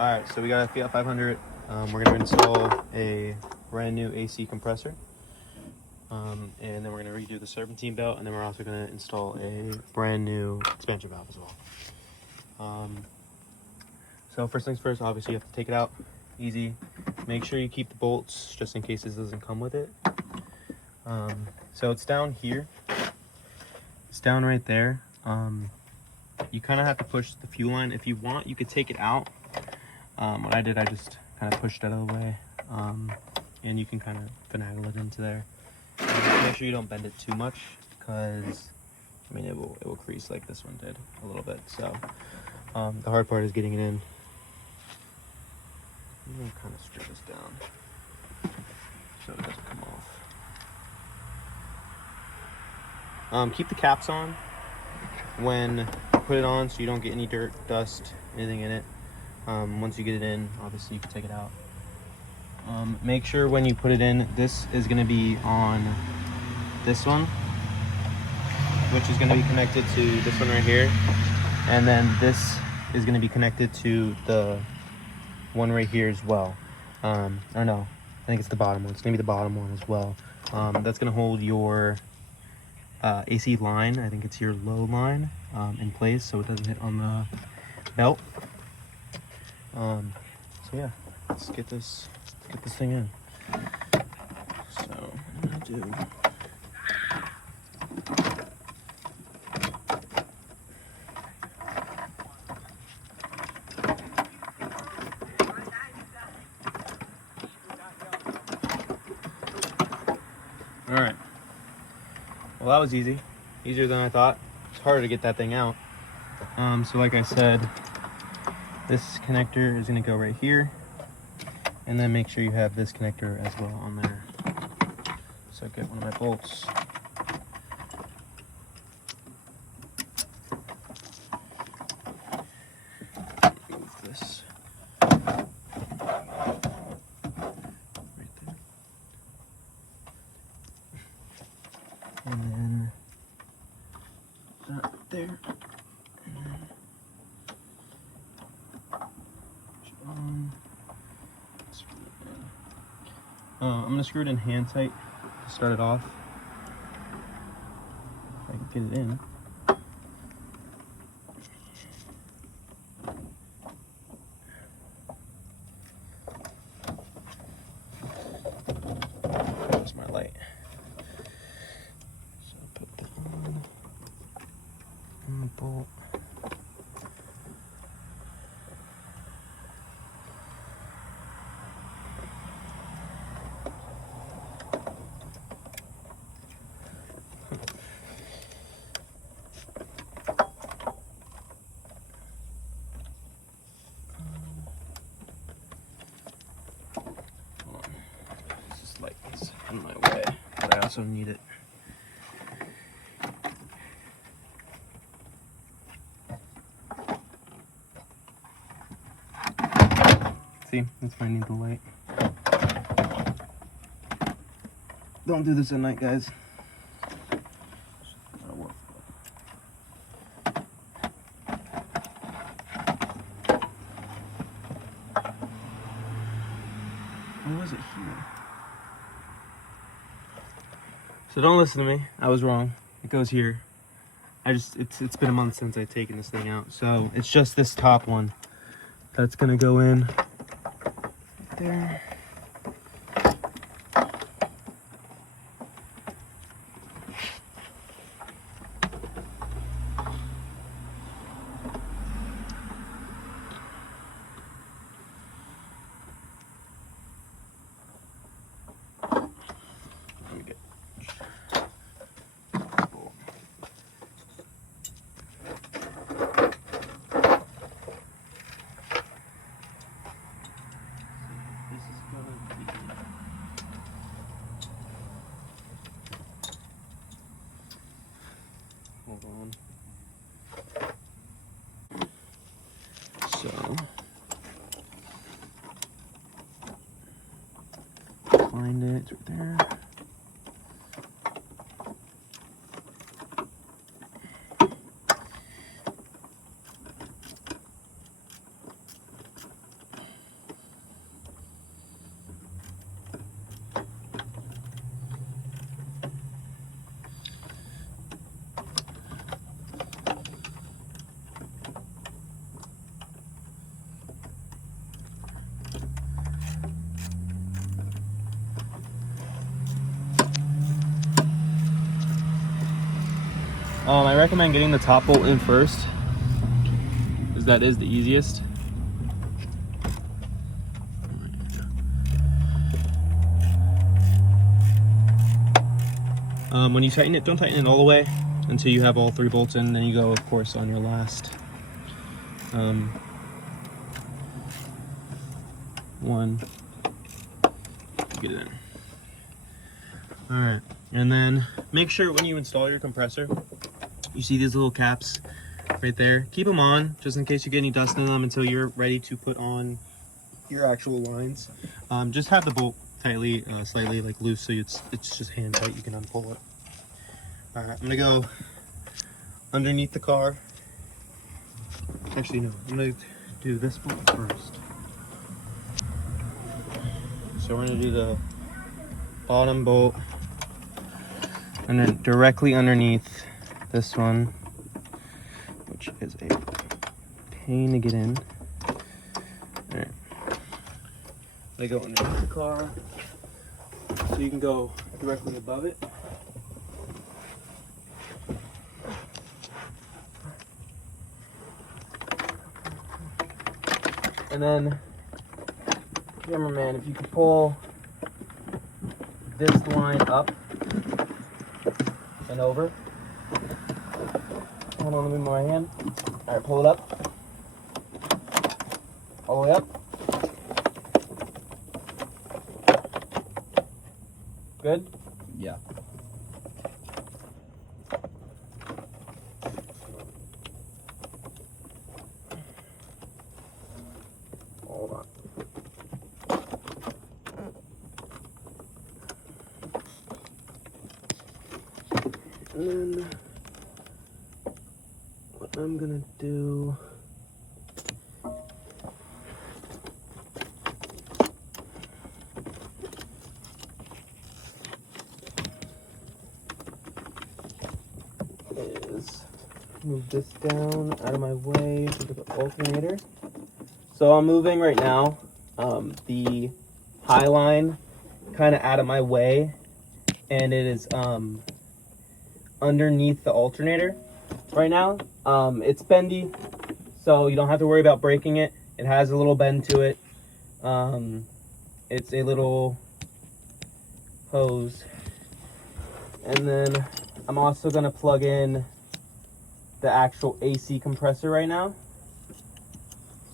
Alright, so we got a Fiat 500. We're going to install a brand new AC compressor. And then we're going to redo the serpentine belt, and then we're also going to install a brand new expansion valve as well. So first things first, obviously you have to take it out easy. Make sure you keep the bolts just in case this doesn't come with it. So it's down here. It's down right there. You kind of have to push the fuel line. If you want, you could take it out. What I did, I just kind of pushed it out of the way, and you can kind of finagle it into there. Make sure you don't bend it too much, because I mean it will crease like this one did a little bit. So the hard part is getting it in. I'm gonna kind of strip this down so it doesn't come off. Keep the caps on when you put it on, so you don't get any dirt, dust, anything in it. Once you get it in, obviously you can take it out. Make sure when you put it in, this is going to be on this one, which is going to be connected to this one right here, and then this is going to be connected to the one right here as well. Or no, I think it's the bottom one. It's going to be the bottom one as well. That's going to hold your AC line, I think it's your low line, in place so it doesn't hit on the belt. So yeah, let's get this thing in. So I'm gonna do all right. Well, that was easier than I thought. It's harder to get that thing out. So like I said, this connector is going to go right here, and then make sure you have this connector as well on there. So get one of my bolts. Move this right there, and then that there. I'm going to screw it in hand tight to start it off. If I can get it in. That's my light. So put that on the bolt. This light is in my way, but I also need it. See, that's why I need the light. Don't do this at night, guys. That'll work. What was it here? So don't listen to me. I was wrong. It goes here. It's been a month since I've taken this thing out, so it's just this top one that's gonna go in there. Let me get hold on. So find it, it's right there. I recommend getting the top bolt in first, because that is the easiest. When you tighten it, don't tighten it all the way until you have all 3 bolts in. Then you go, of course, on your last one. Get it in. All right, and then make sure when you install your compressor, you see these little caps right there. Keep them on just in case you get any dust in them until you're ready to put on your actual lines. Just have the bolt tightly, slightly like loose, so it's just hand tight. You can unpull it. All right, I'm gonna go underneath the car. Actually, no, I'm gonna do this bolt first. So we're gonna do the bottom bolt, and then directly underneath this one, which is a pain to get in. All right, I go underneath the car, so you can go directly above it. And then, cameraman, if you could pull this line up and over. Hold on, let me move my hand. All right, pull it up. All the way up. Good? Yeah. Hold on. And then what I'm gonna do is move this down out of my way to the alternator. So I'm moving right now the high line kind of out of my way, and it is underneath the alternator right now. It's bendy, so you don't have to worry about breaking it. It has a little bend to it. It's a little hose. And then I'm also gonna plug in the actual AC compressor right now,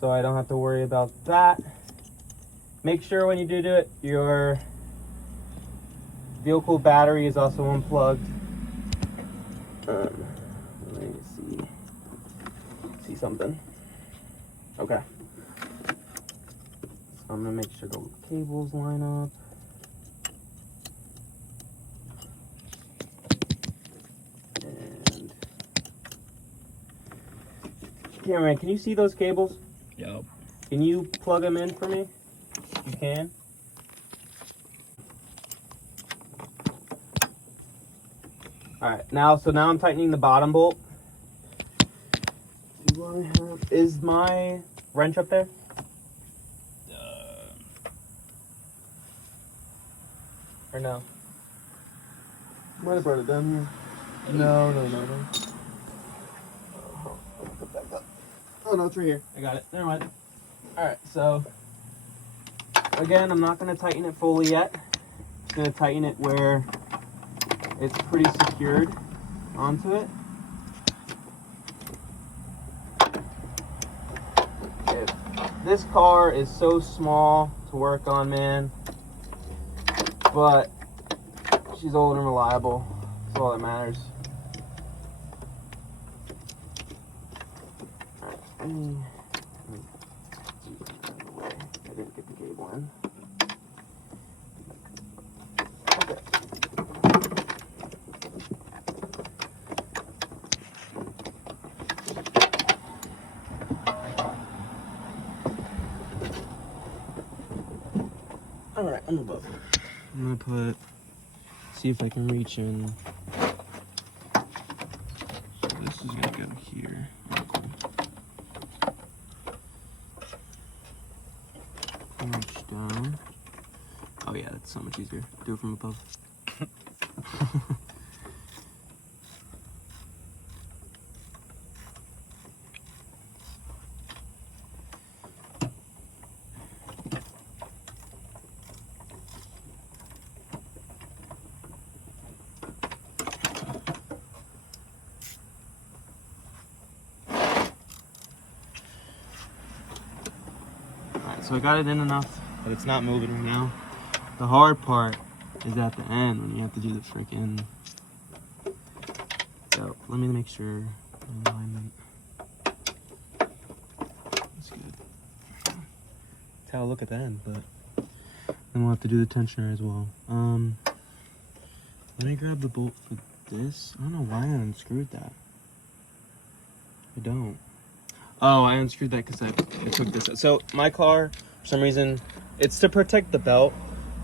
so I don't have to worry about that. Make sure when you do it, your vehicle battery is also unplugged. Let me see something. Okay. So I'm gonna make sure the cables line up. And cameraman, can you see those cables? Yep. Can you plug them in for me? You can. All right, now I'm tightening the bottom bolt. Is my wrench up there? Or no? Might have brought it down here. No. Put that up. Oh no, it's right here. I got it. Never mind. All right, so again, I'm not going to tighten it fully yet. Just going to tighten it where it's pretty secured onto it. This car is so small to work on, man, but she's old and reliable. That's all that matters. All right, let me out of the way. I didn't get the cable in. Okay. All right, I'm above. I'm gonna see if I can reach in. So this is gonna go here. Oh, cool. Reach down. Oh yeah, that's so much easier. Do it from above. so I got it in enough, but it's not moving right now. The hard part is at the end when you have to do the freaking. So let me make sure the alignment. That's good. That's how I look at the end, but then we'll have to do the tensioner as well. Let me grab the bolt for this. I don't know why I unscrewed that. I don't. Oh, I unscrewed that because I took this out. So my car, for some reason, it's to protect the belt,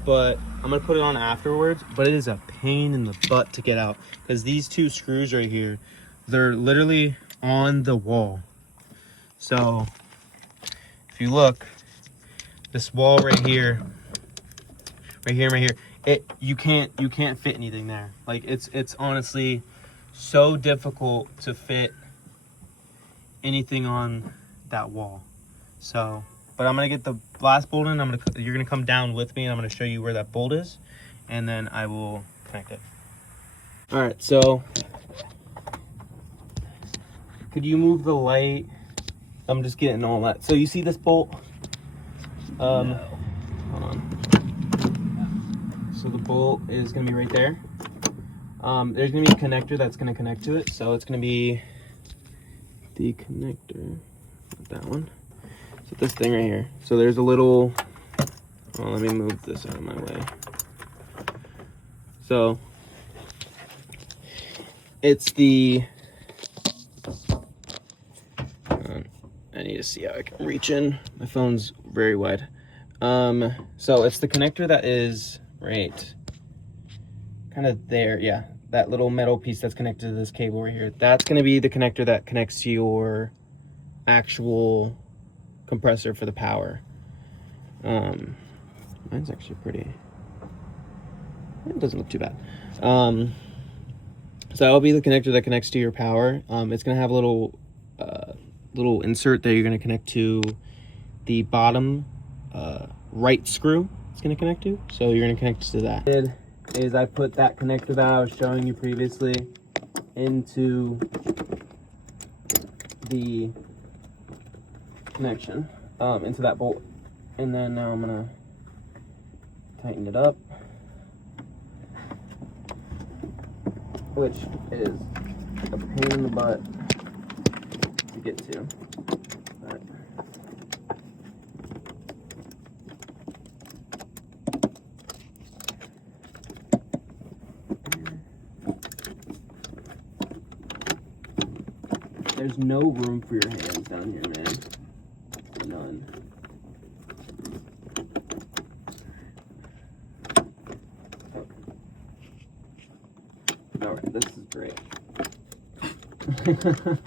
but I'm gonna put it on afterwards. But it is a pain in the butt to get out because these two screws right here, they're literally on the wall. So if you look, this wall right here, you can't fit anything there. Like it's honestly so difficult to fit anything on that wall. So, but I'm gonna get the last bolt in. You're gonna come down with me, and I'm gonna show you where that bolt is, and then I will connect it. All right. So, could you move the light? I'm just getting all that. So you see this bolt? No. Hold on. So the bolt is gonna be right there. There's gonna be a connector that's gonna connect to it. So it's gonna be the connector, not that one. So this thing right here. So there's a little, oh, let me move this out of my way. So it's the, I need to see how I can reach in. My phone's very wide. So it's the connector that is right kind of there. Yeah, that little metal piece that's connected to this cable right here. That's going to be the connector that connects to your actual compressor for the power. Mine's actually pretty, it doesn't look too bad. So that'll be the connector that connects to your power. It's going to have a little insert that you're going to connect to the bottom right screw. It's going to connect to, so you're going to connect to that. What I did is I put that connector that I was showing you previously into the connection, into that bolt, and then now I'm going to tighten it up, which is a pain in the butt to get to. But there's no room for your hands down here, man. None. Okay. Alright, this is great. There we go.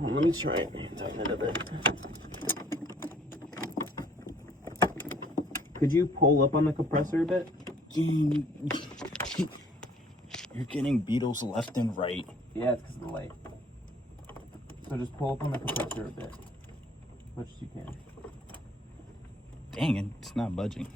Well, let me try and tighten it a bit. Could you pull up on the compressor a bit? You're getting beetles left and right. Yeah, it's because of the light. So just pull up on the compressor a bit, as much as you can. Dang it, it's not budging.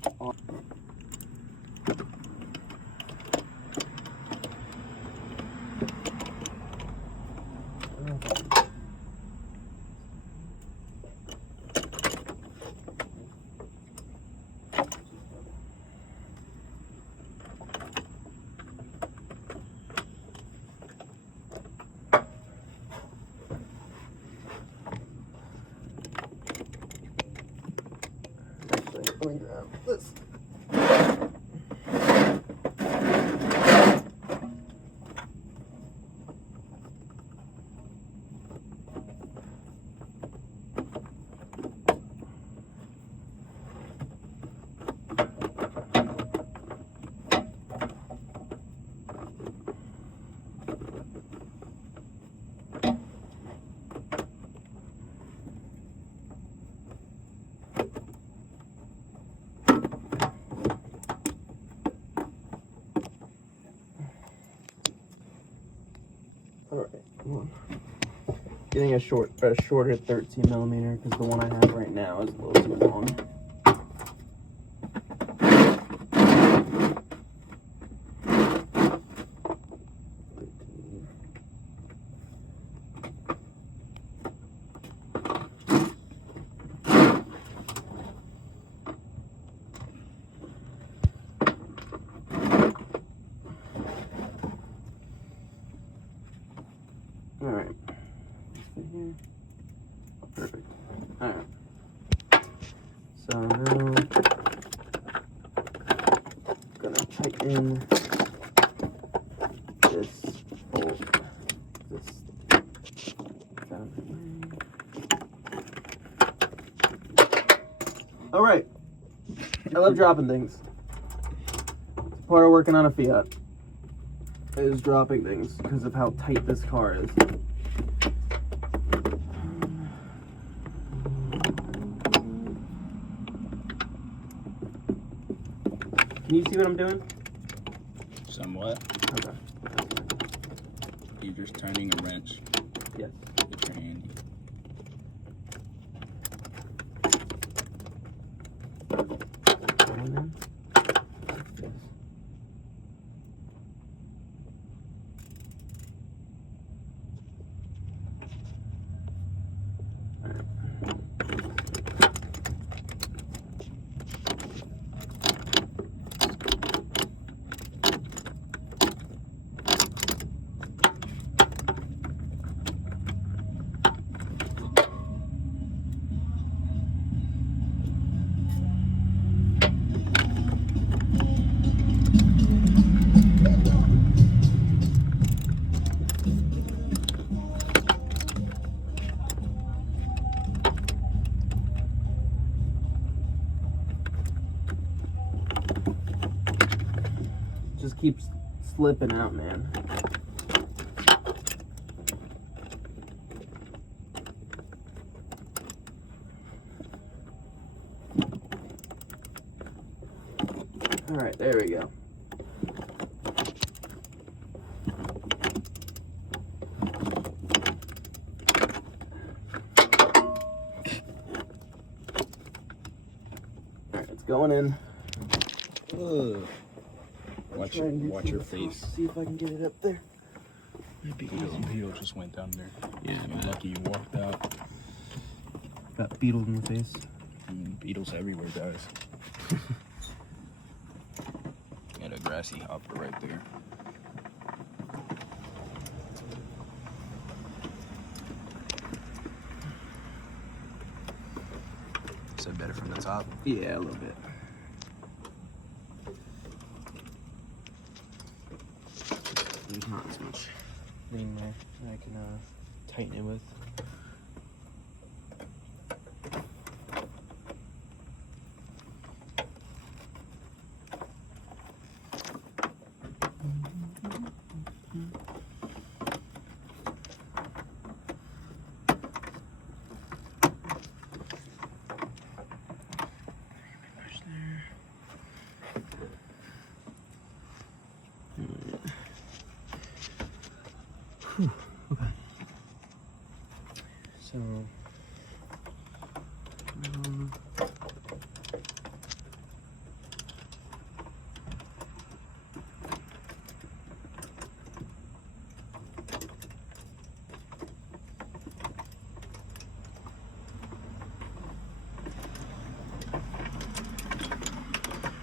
Let me grab this. Alright, come on. Getting a shorter 13 millimeter because the one I have right now is a little too long. here. Perfect. Alright. So now gonna tighten this bolt. Alright. I love dropping things. It's part of working on a Fiat. Is dropping things because of how tight this car is. Can you see what I'm doing? Somewhat. Okay. You're just turning a wrench. Yes. With your handy. And then, yes. Just keeps slipping out, man. All right, there we go. All right, it's going in. Ugh. Watch your face. See if I can get it up there. Beetle just went down there. Yeah, You're lucky you walked out. Got beetles in the face. Beetles everywhere, guys. Got a grassy hopper right there. Is that better from the top? Yeah, a little bit. There's not as much lean there that I can tighten it with. Okay. So,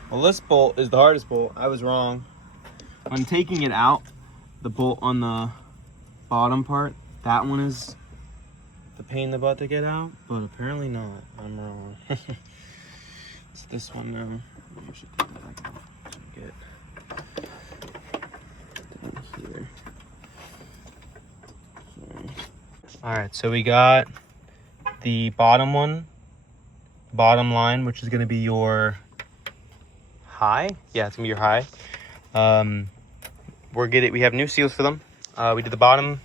well, this bolt is the hardest bolt. I was wrong. When taking it out, the bolt on the bottom part, that one is the pain in the butt to get out, but apparently not. I'm wrong. It's this one now. You should take that off. Get down here. Sorry. All right, so we got the bottom one, bottom line, which is going to be your high. Yeah, it's gonna be your high. We have new seals for them. We did the bottom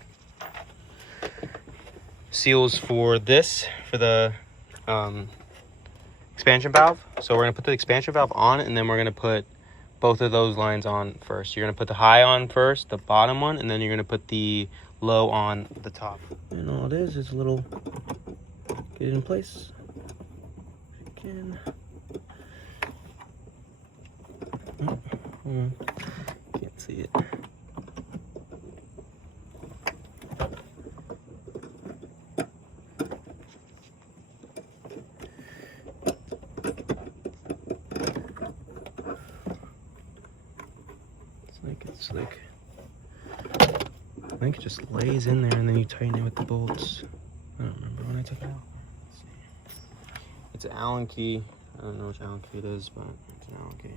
seals for this, for the expansion valve. So we're gonna put the expansion valve on, and then we're gonna put both of those lines on first. You're gonna put the high on first, the bottom one, and then you're gonna put the low on the top. And all it is a little, get it in place. If you can. Can't see it. Let's make it slick. think it just lays in there and then you tighten it with the bolts. I don't remember when I took it out. Let's see. It's an Allen key. I don't know which Allen key it is, but it's an Allen key.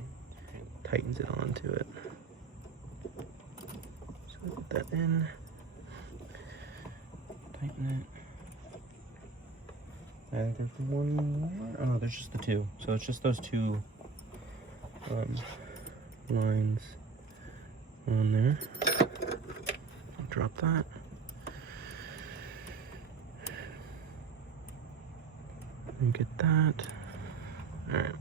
It tightens it onto it. So we put that in. Tighten it. I think there's one more. Oh no, there's just the two. So it's just those two lines on there. Drop that. And get that. Alright.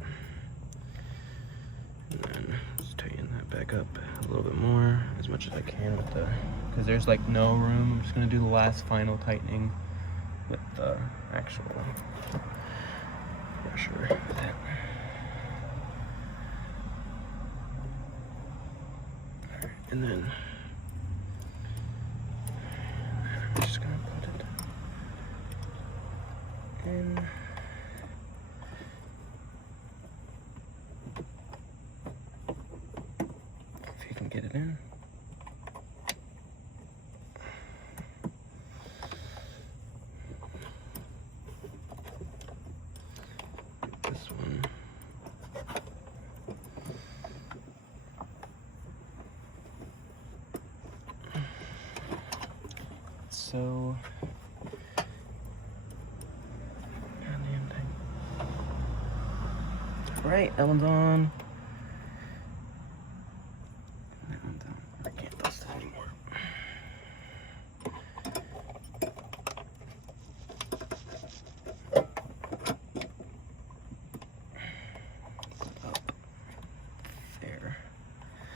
And then just tighten that back up a little bit more, as much as I can with the, because there's like no room. I'm just gonna do the last final tightening with the actual pressure. And then I'm just gonna put it in. If you can get it in. This one. So, goddamn thing. Right, that one's on. That one's on. I can't dust it anymore. Up there.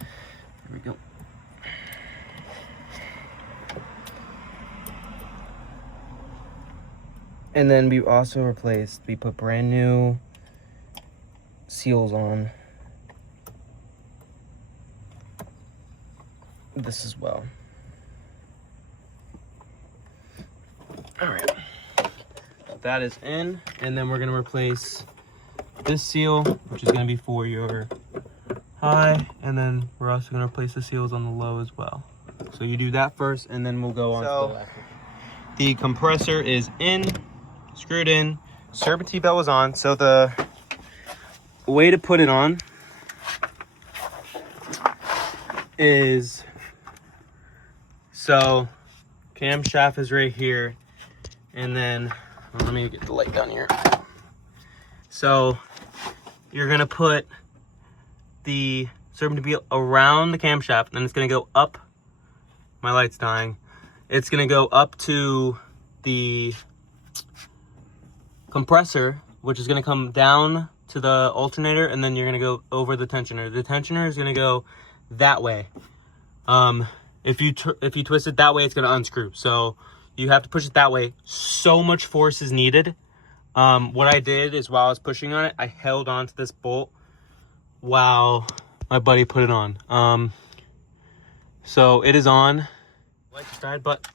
There we go. And then we also replaced, we put brand new seals on this as well. All right, that is in. And then we're gonna replace this seal, which is gonna be for your high. And then we're also gonna replace the seals on the low as well. So you do that first and then we'll go on to the left. The compressor is in. Screwed in, serpentine belt was on. So the way to put it on is, so camshaft is right here, and then let me get the light down here. So you're gonna put the serpentine belt around the camshaft, then it's gonna go up. My light's dying. It's gonna go up to the compressor, which is going to come down to the alternator, and then you're going to go over the tensioner. The tensioner is going to go that way. If you twist it that way, it's going to unscrew. So you have to push it that way. So much force is needed. What I did is, while I was pushing on it, I held on to this bolt while my buddy put it on. So it is on. Light just died, but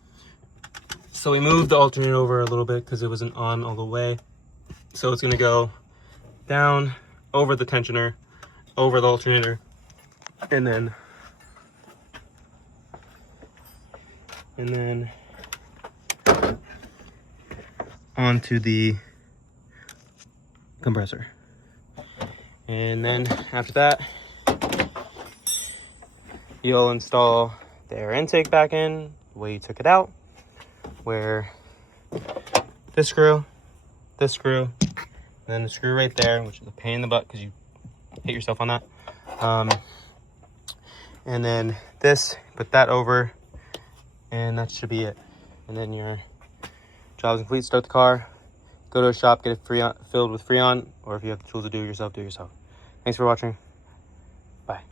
so we moved the alternator over a little bit because it wasn't on all the way. So it's gonna go down, over the tensioner, over the alternator, and then onto the compressor. And then after that, you'll install the air intake back in the way you took it out, where this screw, and then the screw right there, which is a pain in the butt because you hit yourself on that. And then this, put that over, and that should be it. And then your job is complete. Start the car, go to a shop, get it filled with Freon, or if you have the tools to do it yourself, do it yourself. Thanks for watching. Bye.